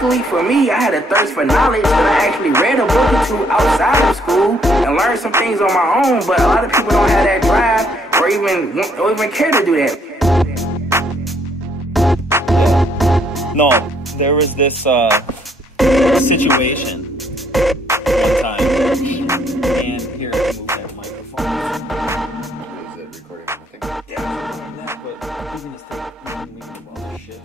luckily for me, I had a thirst for knowledge that I actually read a book or two outside of school and learned some things on my own, but a lot of people don't have that drive or even care to do that. No, there was this situation one time, and here, I move that microphone. Is it recording? I think. Yeah, but we can just take shit.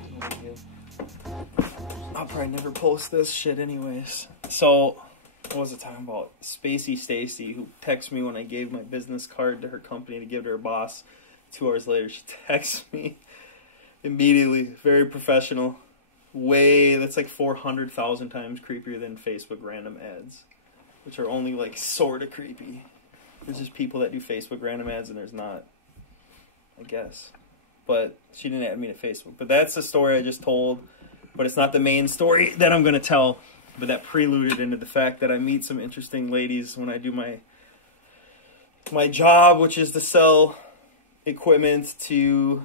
I'll probably never post this shit anyways. So, what was it talking about? Spacey Stacy, who texted me when I gave my business card to her company to give to her boss. 2 hours later, she texts me immediately, very professional. That's like 400,000 times creepier than Facebook random ads, which are only like sort of creepy. There's just people that do Facebook random ads and there's not, I guess. But she didn't add me to Facebook. But that's the story I just told. But it's not the main story that I'm going to tell. But that preluded into the fact that I meet some interesting ladies when I do my job, which is to sell equipment to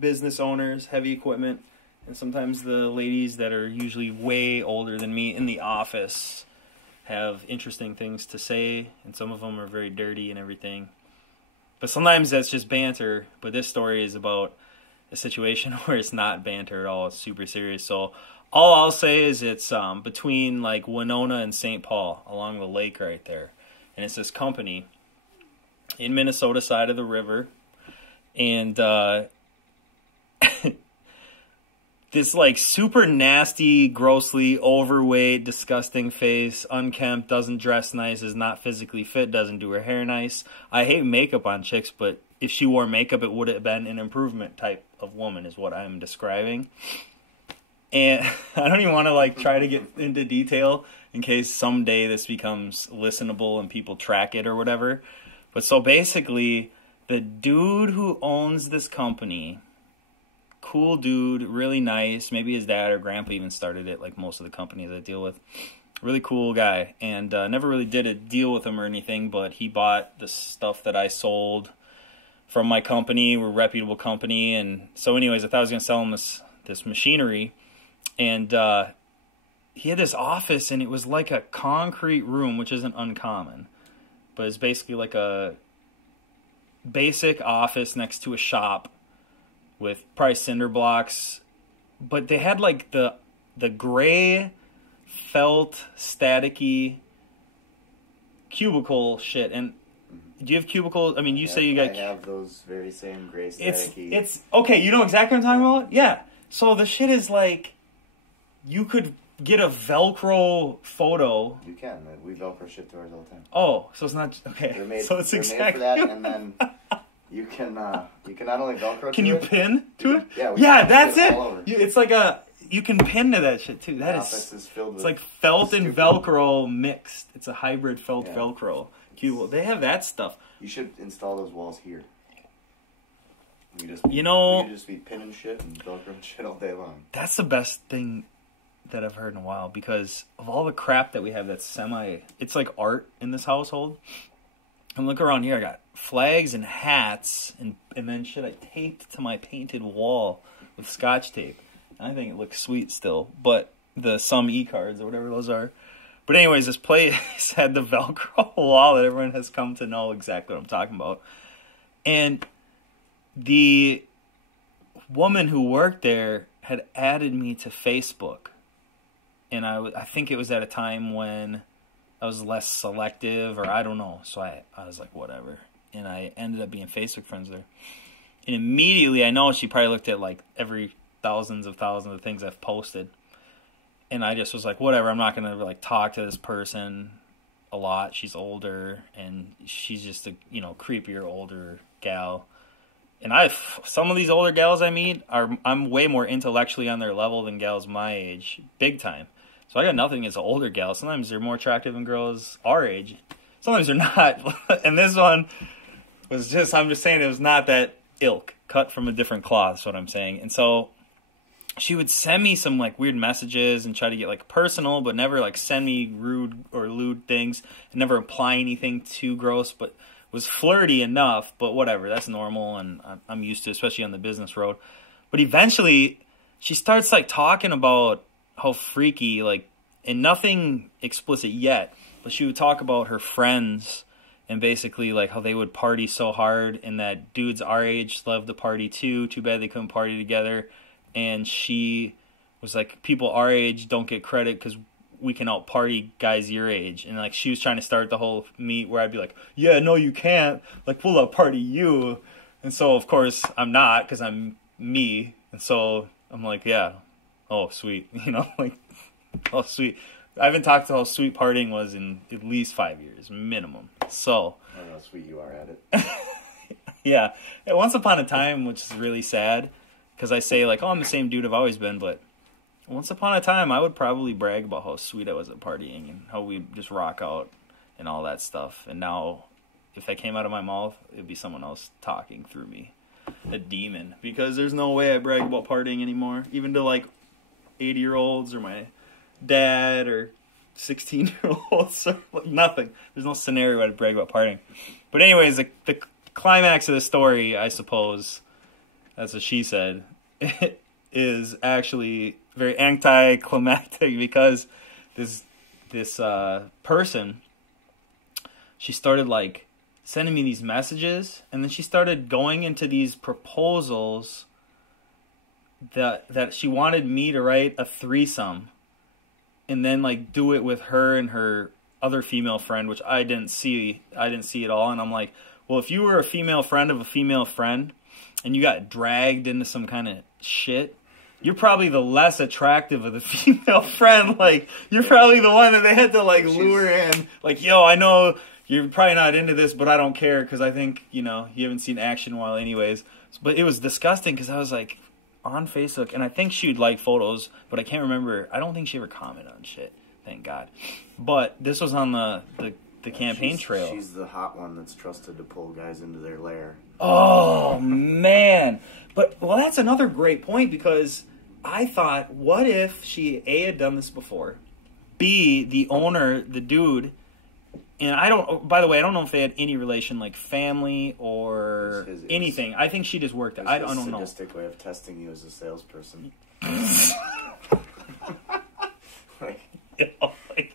business owners, heavy equipment. And sometimes the ladies that are usually way older than me in the office have interesting things to say. And some of them are very dirty and everything. But sometimes that's just banter. But this story is about a situation where it's not banter at all. It's super serious. So all I'll say is it's between like Winona and St. Paul along the lake right there. And it's this company in Minnesota side of the river. And this like super nasty, grossly overweight, disgusting face, unkempt, doesn't dress nice, is not physically fit, doesn't do her hair nice. I hate makeup on chicks, but if she wore makeup, it would have been an improvement type of woman is what I'm describing. And I don't even want to like try to get into detail in case someday this becomes listenable and people track it or whatever. But so basically, the dude who owns this company, cool dude, really nice. Maybe his dad or grandpa even started it, like most of the companies I deal with. Really cool guy. And never really did a deal with him or anything, but he bought the stuff that I sold from my company. We're a reputable company. And so anyways, I thought I was going to sell him this machinery. And he had this office, and it was like a concrete room, which isn't uncommon. But it's basically like a basic office next to a shop with probably cinder blocks, but they had like the gray felt staticky cubicle shit. And do you have cubicles? I mean, you say you got. I have those very same gray staticky. It's okay. You know exactly what I'm talking about. Yeah. So the shit is like, you could get a Velcro photo. You can. We Velcro shit to ours all the time. Oh, so it's not okay. They're made, so it's they're exactly made for that, and then. You can not only Velcro Can to you it, pin to it? Yeah, that's it. All over. It's like you can pin to that shit too. That is filled it's like felt and Velcro mixed. It's a hybrid felt Velcro. Cool. They have that stuff. You should install those walls here. You just be pinning shit and Velcro shit all day long. That's the best thing that I've heard in a while, because of all the crap that we have that's it's like art in this household. And look around here, I got flags and hats, and then shit I taped to my painted wall with Scotch tape. I think it looks sweet still, but some e-cards or whatever those are. But anyways, this place had the Velcro wall that everyone has come to know exactly what I'm talking about. And the woman who worked there had added me to Facebook. And I think it was at a time when I was less selective, or I don't know. So I was like, whatever. And I ended up being Facebook friends with her. And immediately, I know she probably looked at like every thousands of things I've posted. And I just was like, whatever, I'm not going to like talk to this person a lot. She's older, and she's just a, creepier older gal. And some of these older gals I meet, I'm way more intellectually on their level than gals my age. Big time. So I got nothing against older gals. Sometimes they're more attractive than girls our age. Sometimes they're not. And this one was I'm just saying it was not that ilk. Cut from a different cloth is what I'm saying. And so she would send me some like weird messages and try to get like personal, but never like send me rude or lewd things, and never imply anything too gross, but was flirty enough. But whatever, that's normal, and I'm used to it, especially on the business road. But eventually she starts like talking about how freaky, like, and nothing explicit yet, but she would talk about her friends and basically like how they would party so hard and that dudes our age loved to party too. Too bad they couldn't party together. And she was like, people our age don't get credit because we can out party guys your age. And like she was trying to start the whole meet where I'd be like, yeah, no, you can't. Like, we'll out party you. And so of course I'm not because I'm me. And so I'm like, yeah, oh sweet, you know, like, oh sweet. I haven't talked to how sweet partying was in at least 5 years, minimum. So I don't know how sweet you are at it. yeah. Once upon a time, which is really sad, because I say, like, oh, I'm the same dude I've always been, but once upon a time, I would probably brag about how sweet I was at partying and how we'd just rock out and all that stuff. And now, if that came out of my mouth, it'd be someone else talking through me. A demon. Because there's no way I brag about partying anymore, even to, like, 80-year-olds or my dad or 16-year-olds or like nothing. There's no scenario where I'd brag about partying. But anyways, the climax of the story, I suppose, that's what she said, is actually very anticlimactic because this person, she started like sending me these messages, and then she started going into these proposals that she wanted me to write a threesome and then like do it with her and her other female friend, which I didn't see at all. And I'm like, well, if you were a female friend of a female friend and you got dragged into some kind of shit, you're probably the less attractive of the female friend. Like, you're probably the one that they had to like lure in. Like, yo, I know you're probably not into this, but I don't care because I think, you know, you haven't seen action in a while anyways. But it was disgusting because I was like, on Facebook, and I think she'd like photos, but I can't remember. I don't think she ever commented on shit. Thank God. But this was on the campaign trail. She's the hot one that's trusted to pull guys into their lair. Oh, man. But, well, that's another great point because I thought, what if she, A, had done this before, B, the owner, the dude, and I don't, by the way, I don't know if they had any relation, like like or anything. I think she just worked it. I don't know. It's a sadistic way of testing you as a salesperson. like, all right,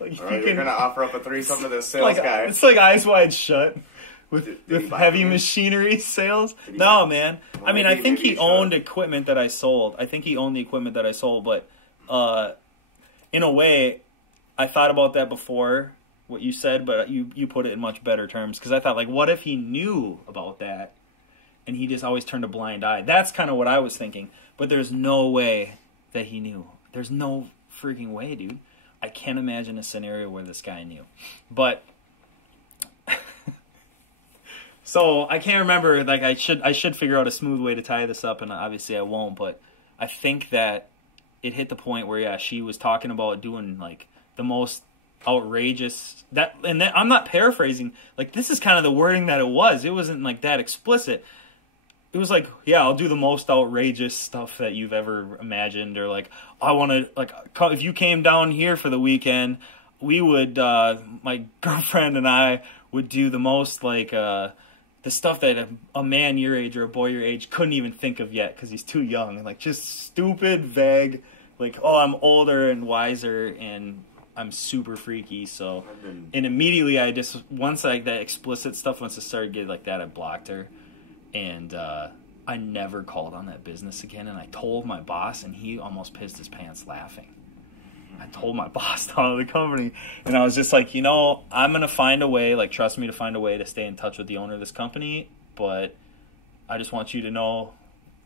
you're going to offer up a threesome to this sales guy. It's like Eyes Wide Shut with heavy machinery sales. No, man. I mean, I think he owned equipment that I sold. I think he owned the equipment that I sold, but in a way, I thought about that before what you said, but you put it in much better terms because I thought, like, what if he knew about that and he just always turned a blind eye? That's kind of what I was thinking, but there's no way that he knew. There's no freaking way, dude. I can't imagine a scenario where this guy knew. But so I can't remember, like, I should figure out a smooth way to tie this up, and obviously I won't, but I think that it hit the point where, yeah, she was talking about doing, like, the most outrageous I'm not paraphrasing, like, this is kind of the wording that it wasn't like that explicit. It was like, yeah, I'll do the most outrageous stuff that you've ever imagined, or like, I want to, like, if you came down here for the weekend, we would my girlfriend and I would do the most, like, the stuff that a man your age or a boy your age couldn't even think of yet because he's too young, and like just stupid, vague, like, oh, I'm older and wiser and I'm super freaky, so, and immediately I just, once like that explicit stuff, once it started getting like that, I blocked her, and I never called on that business again, and I told my boss, and he almost pissed his pants laughing. I told my boss down at the company, and I was just like, you know, I'm going to find a way, like, trust me to find a way to stay in touch with the owner of this company, but I just want you to know,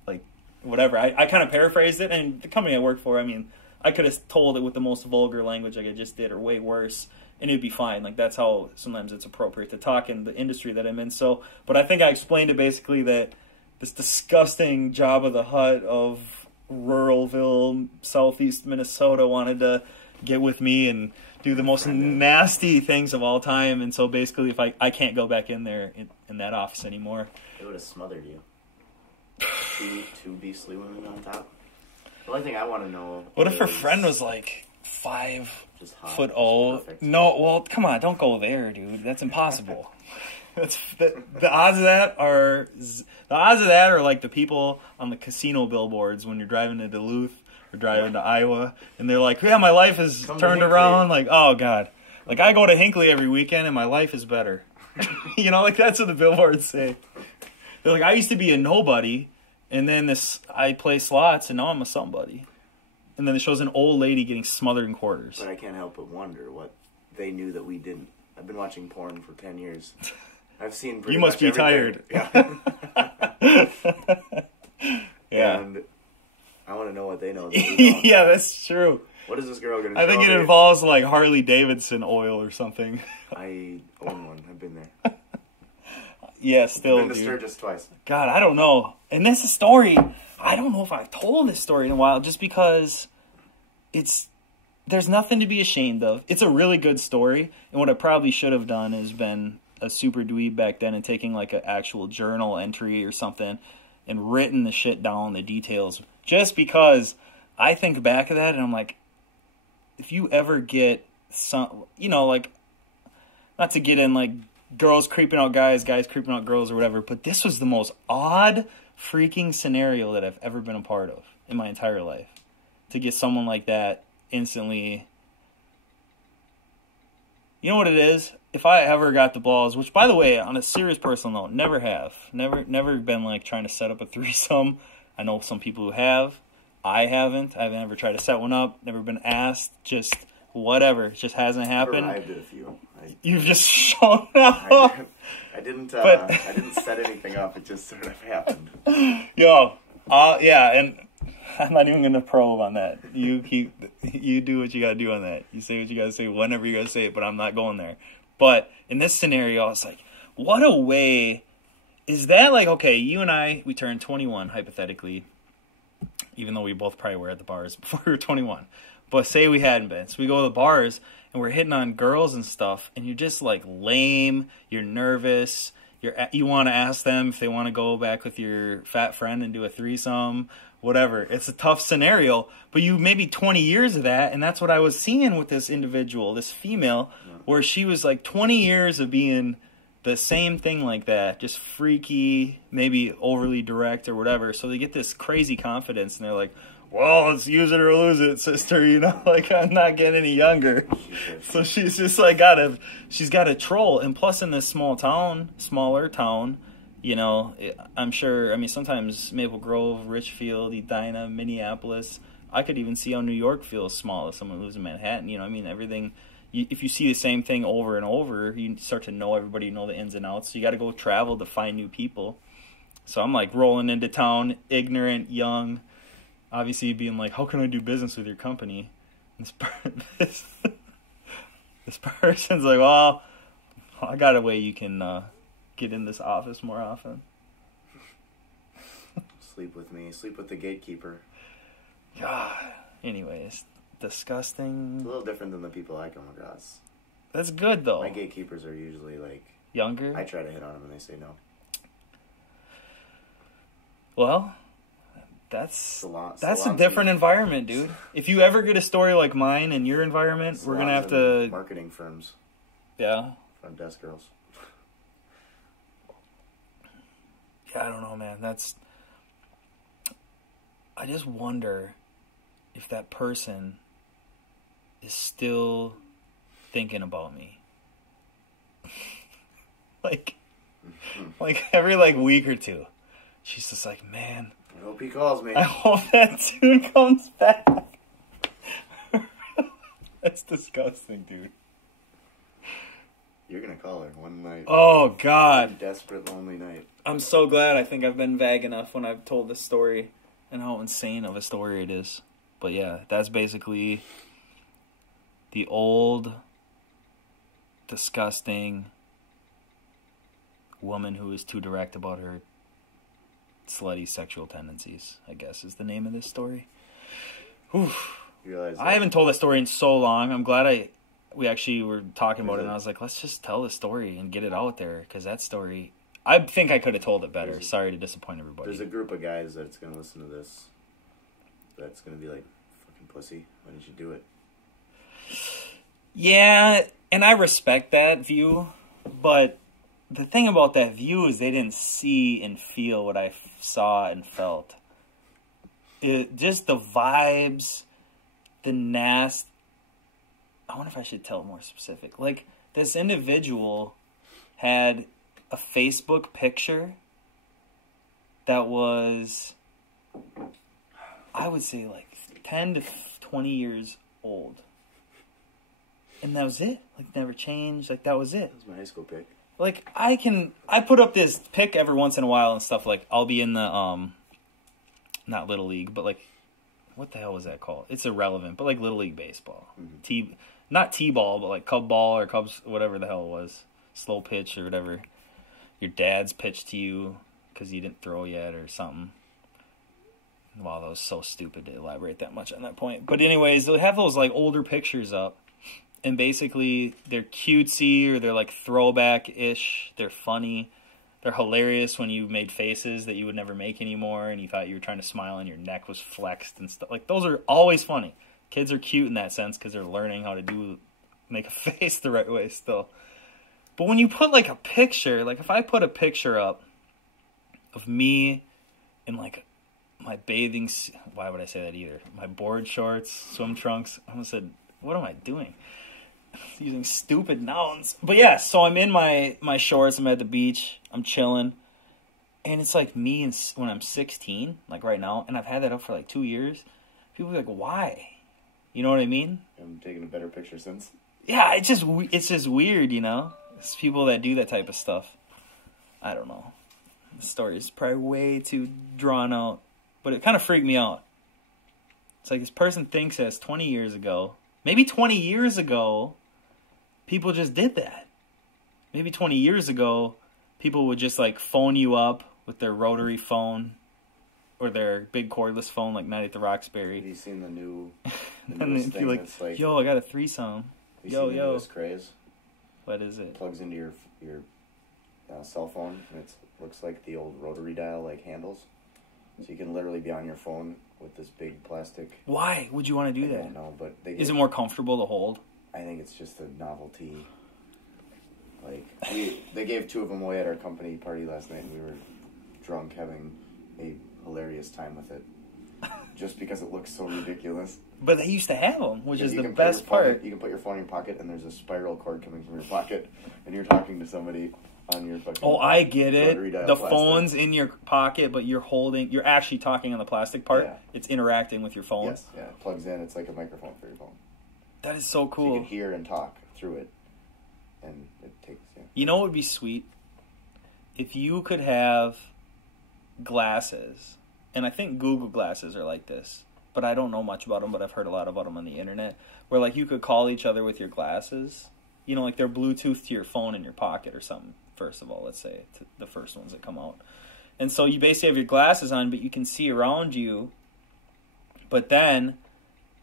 like, whatever. I kind of paraphrased it, and the company I work for, I mean, I could have told it with the most vulgar language like I just did, or way worse, and it'd be fine. Like, that's how sometimes it's appropriate to talk in the industry that I'm in. So, but I think I explained it basically that this disgusting Jabba the Hutt of ruralville, southeast Minnesota wanted to get with me and do the most nasty things of all time. And so basically, if I can't go back in there in that office anymore. It would have smothered you. Two beastly women on top. The only thing I want to know. What if her friend was like 5'0"? Perfect. No, well, come on, don't go there, dude. That's impossible. That's the odds of that are like the people on the casino billboards when you're driving to Duluth, We're driving to Iowa, and they're like, yeah, my life is turned around. Like, oh, God. Like, I go to Hinckley every weekend, and my life is better. You know, like, that's what the billboards say. They're like, I used to be a nobody, and then I play slots, and now I'm a somebody. And then it shows an old lady getting smothered in quarters. But I can't help but wonder what they knew that we didn't. I've been watching porn for 10 years. I've seen pretty much You must be tired. Yeah. Yeah. And I want to know what they know. That we don't. Yeah, that's true. What is this girl going to I think it involves, like, Harley Davidson oil or something. I own one. I've been there. Yeah, still, I've been to Sturgis twice. God, I don't know. And this is a story. I don't know if I've told this story in a while, just because there's nothing to be ashamed of. It's a really good story, and what I probably should have done is been a super dweeb back then and taking like an actual journal entry or something and written the shit down, the details, just because I think back of that and I'm like, if you ever get some, you know, like, not to get in like girls creeping out guys, guys creeping out girls or whatever, but this was the most odd freaking scenario that I've ever been a part of in my entire life. To get someone like that instantly, you know what it is? If I ever got the balls, which by the way, on a serious personal note, never have. Never been like trying to set up a threesome. I know some people who have. I haven't. I've never tried to set one up. Never been asked. Just whatever. It just hasn't happened. I did a few. You've just shown up. I didn't set anything up. It just sort of happened. Yo, yeah, and I'm not even gonna probe on that. You do what you gotta do on that. You say what you gotta say whenever you gotta say it, but I'm not going there. But in this scenario, I was like, what a way. Is that like, okay, you and I, we turned 21, hypothetically, even though we both probably were at the bars before we were 21. But say we hadn't been. So we go to the bars, and we're hitting on girls and stuff, and you're just like lame, you're nervous, you want to ask them if they want to go back with your fat friend and do a threesome, whatever. It's a tough scenario, but you maybe 20 years of that, and that's what I was seeing with this individual, this female, where she was like 20 years of being the same thing like that, just freaky, maybe overly direct or whatever. So they get this crazy confidence, and they're like, well, let's use it or lose it, sister, you know, like, I'm not getting any younger. So she's just like she's got a troll. And plus in this smaller town, you know, I'm sure, I mean, sometimes Maple Grove, Richfield, Edina, Minneapolis, I could even see how New York feels small as someone who lives in Manhattan, you know, I mean, everything, if you see the same thing over and over, you start to know everybody, you know the ins and outs, so you got to go travel to find new people. So I'm like rolling into town, ignorant, young, obviously being like, how can I do business with your company? This person's like, well, I got a way you can get in this office more often. Sleep with me. Sleep with the gatekeeper. God. Anyways, disgusting. It's a little different than the people I come across. That's good, though. My gatekeepers are usually like... Younger? I try to hit on them and they say no. Well... That's a different environment, dude. If you ever get a story like mine in your environment, we're going to have to... Marketing firms. Yeah. Front desk girls. Yeah, I don't know, man. I just wonder if that person is still thinking about me. like every like week or two. She's just like, man... I hope he calls me. I hope that dude comes back. That's disgusting, dude. You're going to call her one night. Oh, God. One desperate, lonely night. I'm so glad. I think I've been vague enough when I've told this story and how insane of a story it is. But yeah, that's basically the old, disgusting woman who is too direct about her slutty sexual tendencies, I guess, is the name of this story. Oof. I haven't told that story in so long. I'm glad we actually were talking about it, and I was like, let's just tell the story and get it out there, because that story, I think I could have told it better. Sorry to disappoint everybody. There's a group of guys that's going to listen to this that's going to be like, fucking pussy, why didn't you do it? Yeah, and I respect that view, but the thing about that view is they didn't see and feel what I saw and felt. just the vibes, the nast. I wonder if I should tell more specific. Like, this individual had a Facebook picture that was, I would say, like 10 to 20 years old. And that was it. Like, never changed. Like, that was it. That was my high school pic. Like, I put up this pic every once in a while and stuff. Like, I'll be in the, not Little League, but like, what the hell was that called? It's irrelevant, but like Little League baseball. Mm-hmm. Not T-ball, but like Cub ball or Cubs, whatever the hell it was. Slow pitch or whatever. Your dad's pitched to you because you didn't throw yet or something. Wow, that was so stupid to elaborate that much on that point. But anyways, they'll have those like older pictures up. And basically, they're cutesy or they're like throwback-ish. They're funny. They're hilarious when you made faces that you would never make anymore and you thought you were trying to smile and your neck was flexed and stuff. Like, those are always funny. Kids are cute in that sense because they're learning how to make a face the right way still. But when you put like a picture, like if I put a picture up of me in like my bathing, why would I say that either? My board shorts, swim trunks. I almost said, what am I doing? Using stupid nouns. But yeah, so I'm in my shorts, I'm at the beach, I'm chilling. And it's like me when I'm 16, like right now, and I've had that up for like 2 years. People be like, why? You know what I mean? I'm taking a better picture since. Yeah, it's just weird, you know? It's people that do that type of stuff. I don't know. The story is probably way too drawn out. But it kind of freaked me out. It's like this person thinks as 20 years ago, maybe 20 years ago, people just did that. Maybe 20 years ago, people would just like phone you up with their rotary phone or their big cordless phone like Night at the Roxbury. Have you seen the new and then thing like, that's like, yo, I got a threesome. Have you seen the Yo. newest craze? What is it? It plugs into your cell phone, and it looks like the old rotary dial like handles. So you can literally be on your phone with this big plastic. Why would you want to do that? I don't know, but is it more comfortable to hold? I think it's just a novelty. Like, they gave 2 of them away at our company party last night, and we were drunk having a hilarious time with it. Just because it looks so ridiculous. But they used to have them, which is the can best part. You can put your phone in your pocket, and there's a spiral cord coming from your pocket, and you're talking to somebody on your fucking... Oh, I get it. The plastic. phone's in your pocket, but you're actually talking on the plastic part. Yeah. It's interacting with your phone. Yes, yeah. It plugs in. It's like a microphone for your phone. That is so cool. So you can hear and talk through it, and it takes... Yeah. You know what would be sweet? If you could have glasses, and I think Google glasses are like this, but I don't know much about them, but I've heard a lot about them on the internet, where like you could call each other with your glasses. You know, like they're Bluetooth to your phone in your pocket or something, first of all, let's say, the first ones that come out. And so you basically have your glasses on, but you can see around you, but then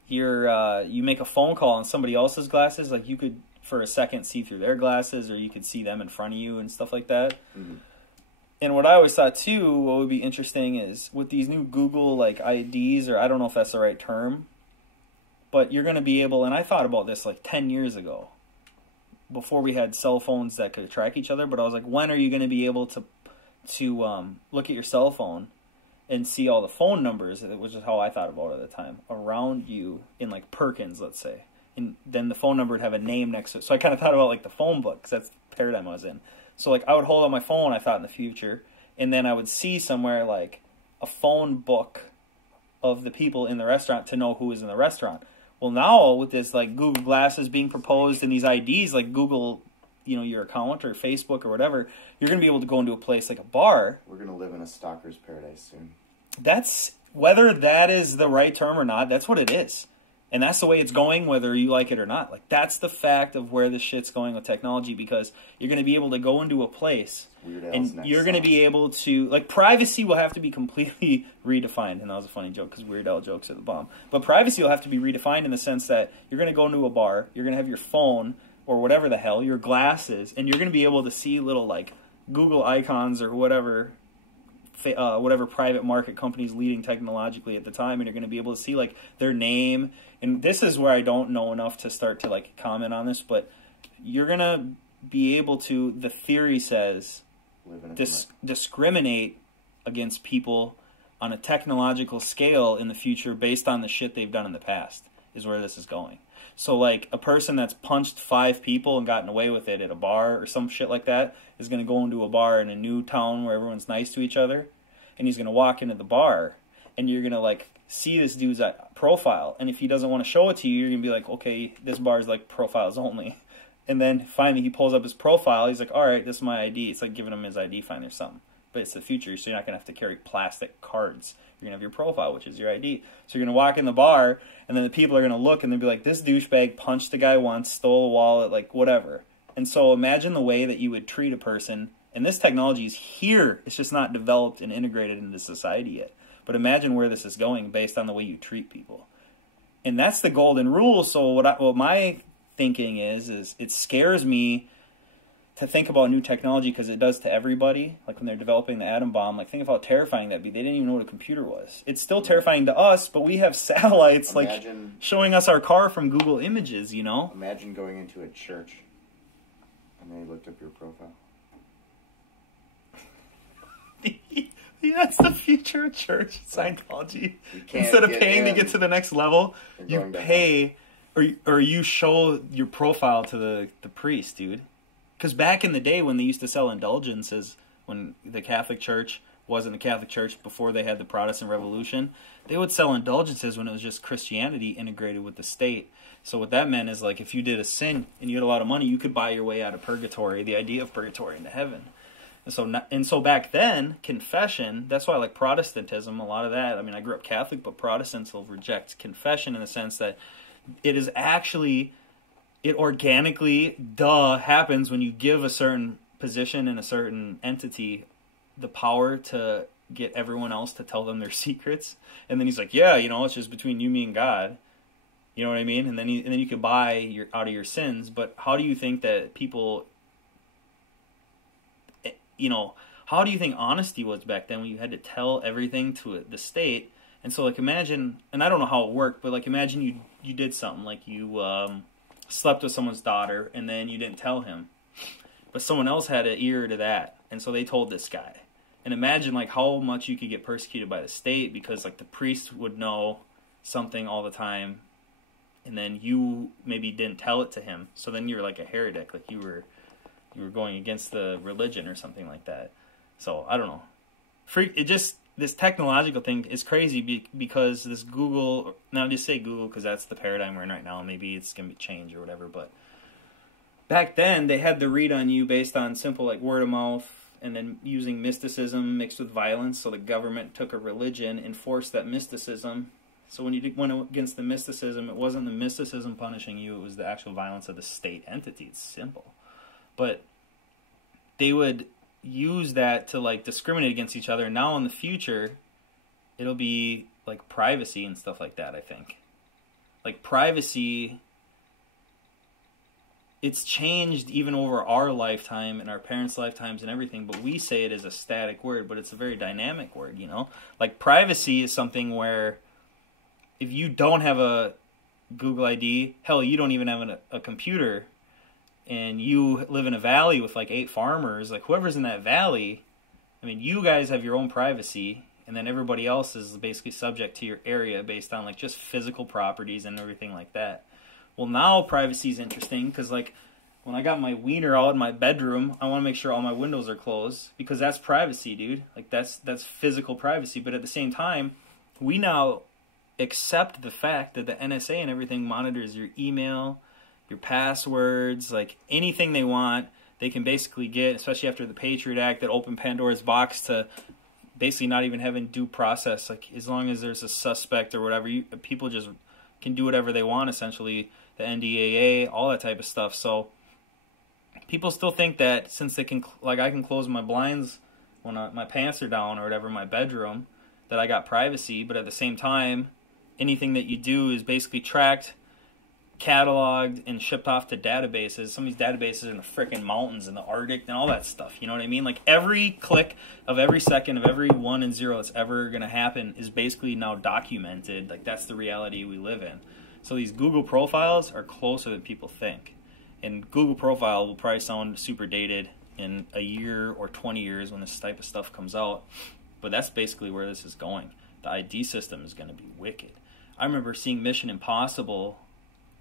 you make a phone call on somebody else's glasses, like you could, for a second, see through their glasses, or you could see them in front of you and stuff like that. Mm-hmm. And what I always thought, too, what would be interesting is with these new Google, like, IDs, or I don't know if that's the right term, but you're going to be able, and I thought about this, like, 10 years ago, before we had cell phones that could track each other, but I was like, when are you going to be able to look at your cell phone and see all the phone numbers, which is how I thought about it at the time, around you in, like, Perkins, let's say. And then the phone number would have a name next to it. So I kind of thought about, like, the phone book, because that's the paradigm I was in. So, like, I would hold on my phone, I thought, in the future, and then I would see somewhere, like, a phone book of the people in the restaurant to know who was in the restaurant. Well, now, with this, like, Google Glasses being proposed and these IDs, like Google, you know, your account or Facebook or whatever, you're going to be able to go into a place like a bar. We're going to live in a stalker's paradise soon. That's, whether that is the right term or not, that's what it is. And that's the way it's going, whether you like it or not. Like, that's the fact of where this shit's going with technology, because you're going to be able to go into a place, and you're going to be able to, like, privacy will have to be completely redefined. And that was a funny joke, because Weird Al jokes are the bomb. But privacy will have to be redefined in the sense that you're going to go into a bar, you're going to have your phone, or whatever the hell, your glasses, and you're going to be able to see little, like, Google icons or whatever private market companies leading technologically at the time, and you're going to be able to see, like, their name. And this is where I don't know enough to start to, like, comment on this, but you're going to be able to, the theory says, discriminate against people on a technological scale in the future based on the shit they've done in the past is where this is going. So, like, a person that's punched 5 people and gotten away with it at a bar or some shit like that is going to go into a bar in a new town where everyone's nice to each other, and he's going to walk into the bar, and you're going to, like, see this dude's profile, and if he doesn't want to show it to you, you're going to be like, okay, this bar's, like, profiles only. And then finally he pulls up his profile, he's like, all right, this is my ID. It's like giving him his ID finder or something. But it's the future, so you're not going to have to carry plastic cards. You're going to have your profile, which is your ID. So you're going to walk in the bar, and then the people are going to look, and they'll be like, this douchebag punched a guy once, stole a wallet, like, whatever. And so imagine the way that you would treat a person. And this technology is here. It's just not developed and integrated into society yet. But imagine where this is going based on the way you treat people. And that's the golden rule. So what my thinking is it scares me to think about new technology because it does to everybody. Like when they're developing the atom bomb, like think of how terrifying that'd be. They didn't even know what a computer was. It's still terrifying to us, but we have satellites like showing us our car from Google Images, you know? Imagine going into a church and they looked up your profile. That's the future of church, Scientology. Instead of paying to get to the next level, you pay or you show your profile to the priest, dude. Because back in the day when they used to sell indulgences, when the Catholic Church wasn't the Catholic Church before they had the Protestant Revolution, they would sell indulgences when it was just Christianity integrated with the state. So what that meant is, like, if you did a sin and you had a lot of money, you could buy your way out of purgatory, the idea of purgatory, into heaven. And so back then, confession, that's why I like Protestantism, a lot of that. I mean, I grew up Catholic, but Protestants will reject confession in the sense that it is actually... it organically, happens when you give a certain position in a certain entity the power to get everyone else to tell them their secrets. And then he's like, yeah, you know, it's just between you, me, and God. You know what I mean? And then you can buy out of your sins. But how do you think that people, you know, how do you think honesty was back then when you had to tell everything to the state? And so, like, imagine, and I don't know how it worked, but, like, imagine you did something, like you... slept with someone's daughter, and then you didn't tell him. But someone else had an ear to that, and so they told this guy. And imagine, like, how much you could get persecuted by the state, because, like, the priest would know something all the time, and then you maybe didn't tell it to him. So then you're like a heretic, like you were going against the religion or something like that. So, I don't know. This technological thing is crazy because this Google, now just say Google because that's the paradigm we're in right now. Maybe it's going to change or whatever. But back then, they had the read on you based on simple like word of mouth and then using mysticism mixed with violence. So the government took a religion and forced that mysticism. So when you went against the mysticism, it wasn't the mysticism punishing you. It was the actual violence of the state entity. It's simple. But they would... use that to like discriminate against each other. And now in the future, it'll be like privacy and stuff like that, I think. Like privacy, it's changed even over our lifetime and our parents' lifetimes and everything, but we say it as a static word, but it's a very dynamic word, you know? Like privacy is something where if you don't have a Google ID, hell, you don't even have a computer, and you live in a valley with like 8 farmers, like whoever's in that valley, I mean, you guys have your own privacy, and then everybody else is basically subject to your area based on like just physical properties and everything like that. Well, now privacy is interesting because like when I got my wiener out in my bedroom, I want to make sure all my windows are closed because that's privacy, dude. Like that's physical privacy. But at the same time, we now accept the fact that the NSA and everything monitors your email, your passwords, like anything they want, they can basically get, especially after the Patriot Act that opened Pandora's box to basically not even having due process. Like as long as there's a suspect or whatever, people just can do whatever they want, essentially, the NDAA, all that type of stuff. So people still think that since they can, like I can close my blinds when my pants are down or whatever in my bedroom, that I got privacy, but at the same time, anything that you do is basically tracked, cataloged, and shipped off to databases. Some of these databases are in the frickin' mountains in the Arctic and all that stuff, you know what I mean? Like every click of every second of every 1 and 0 that's ever going to happen is basically now documented. Like that's the reality we live in. So these Google profiles are closer than people think. And Google profile will probably sound super dated in a year or 20 years when this type of stuff comes out. But that's basically where this is going. The ID system is going to be wicked. I remember seeing Mission Impossible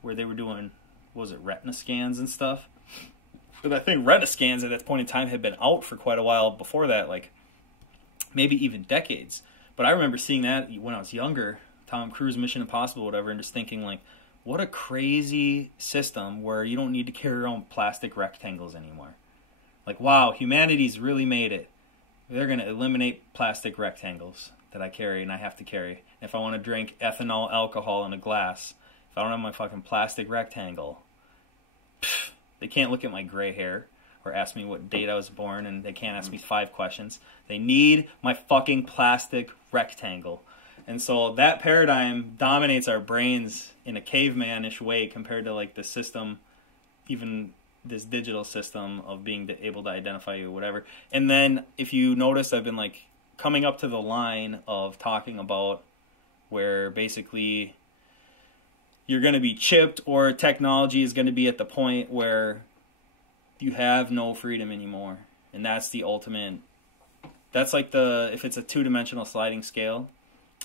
where they were doing, what was it, retina scans and stuff? But I think retina scans at that point in time had been out for quite a while before that, like maybe even decades. But I remember seeing that when I was younger, Tom Cruise, Mission Impossible, whatever, and just thinking like, what a crazy system where you don't need to carry around plastic rectangles anymore. Like, wow, humanity's really made it. They're going to eliminate plastic rectangles that I carry and I have to carry. If I want to drink ethanol alcohol in a glass, if I don't have my fucking plastic rectangle, they can't look at my gray hair or ask me what date I was born, and they can't ask me 5 questions. They need my fucking plastic rectangle. And so that paradigm dominates our brains in a caveman-ish way compared to like the system, even this digital system of being able to identify you or whatever. And then if you notice, I've been like coming up to the line of talking about where basically you're going to be chipped or technology is going to be at the point where you have no freedom anymore. And that's the ultimate, that's like the, if it's a 2-dimensional sliding scale,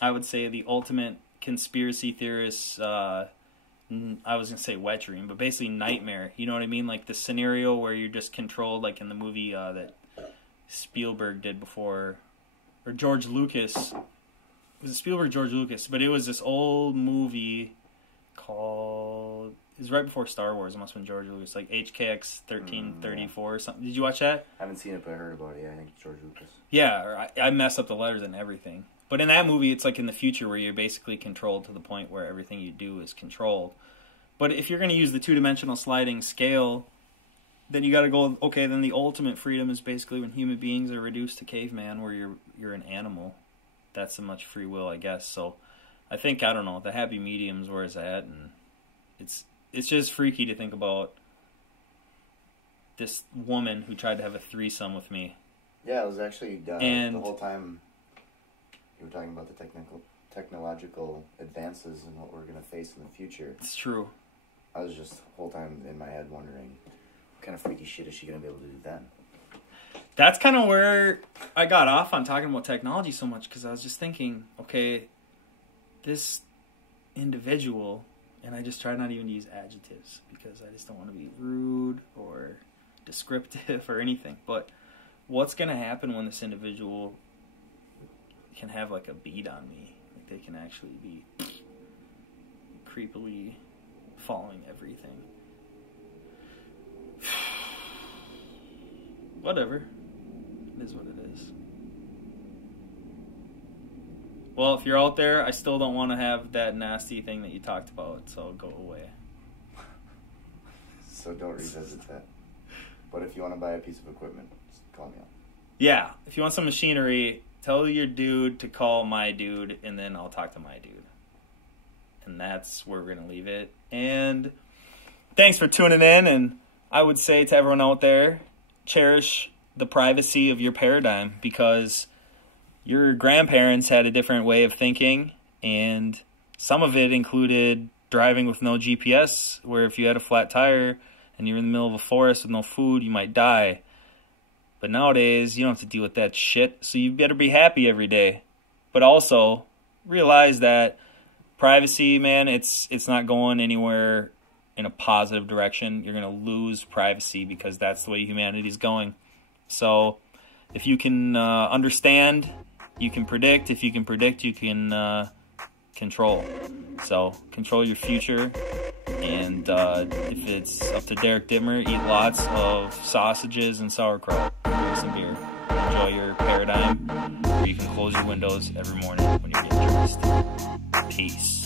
I would say the ultimate conspiracy theorist, I was going to say wet dream, but basically nightmare. You know what I mean? Like the scenario where you're just controlled, like in the movie that Spielberg did before, or George Lucas. Was it Spielberg, George Lucas? But it was this old movie called, it was right before Star Wars. It must have been George Lucas, like HKX 1334 or something. Did you watch that? I haven't seen it, but I heard about it. Yeah, I think it's George Lucas. Yeah, or I messed up the letters and everything. But in that movie, it's like in the future where you're basically controlled to the point where everything you do is controlled. But if you're going to use the 2-dimensional sliding scale, then you got to go, okay, then the ultimate freedom is basically when human beings are reduced to caveman, where you're an animal. That's so much free will, I guess. So I think, I don't know, the happy medium's where it's at, and it's just freaky to think about this woman who tried to have a threesome with me. Yeah, it was actually the whole time you were talking about the technological advances and what we're going to face in the future. It's true. I was just the whole time in my head wondering, what kind of freaky shit is she going to be able to do then? That's kind of where I got off on talking about technology so much, because I was just thinking, okay, this individual, and I just try not even to use adjectives because I just don't want to be rude or descriptive or anything, but what's going to happen when this individual can have like a bead on me? Like they can actually be creepily following everything. Whatever. It is what it is. Well, if you're out there, I still don't want to have that nasty thing that you talked about, so go away. So don't revisit that. But if you want to buy a piece of equipment, just call me up. Yeah, if you want some machinery, tell your dude to call my dude, and then I'll talk to my dude. And that's where we're going to leave it. And thanks for tuning in, and I would say to everyone out there, cherish the privacy of your paradigm, because your grandparents had a different way of thinking, and some of it included driving with no GPS, where if you had a flat tire and you're in the middle of a forest with no food, you might die. But nowadays, you don't have to deal with that shit, so you better be happy every day. But also, realize that privacy, man, it's not going anywhere in a positive direction. You're going to lose privacy because that's the way humanity's going. So if you can understand, you can predict. If you can predict, you can control. So control your future. And if it's up to Derruck Detmer, eat lots of sausages and sauerkraut. Drink some beer. Enjoy your paradigm, where you can close your windows every morning when you're getting dressed. Peace.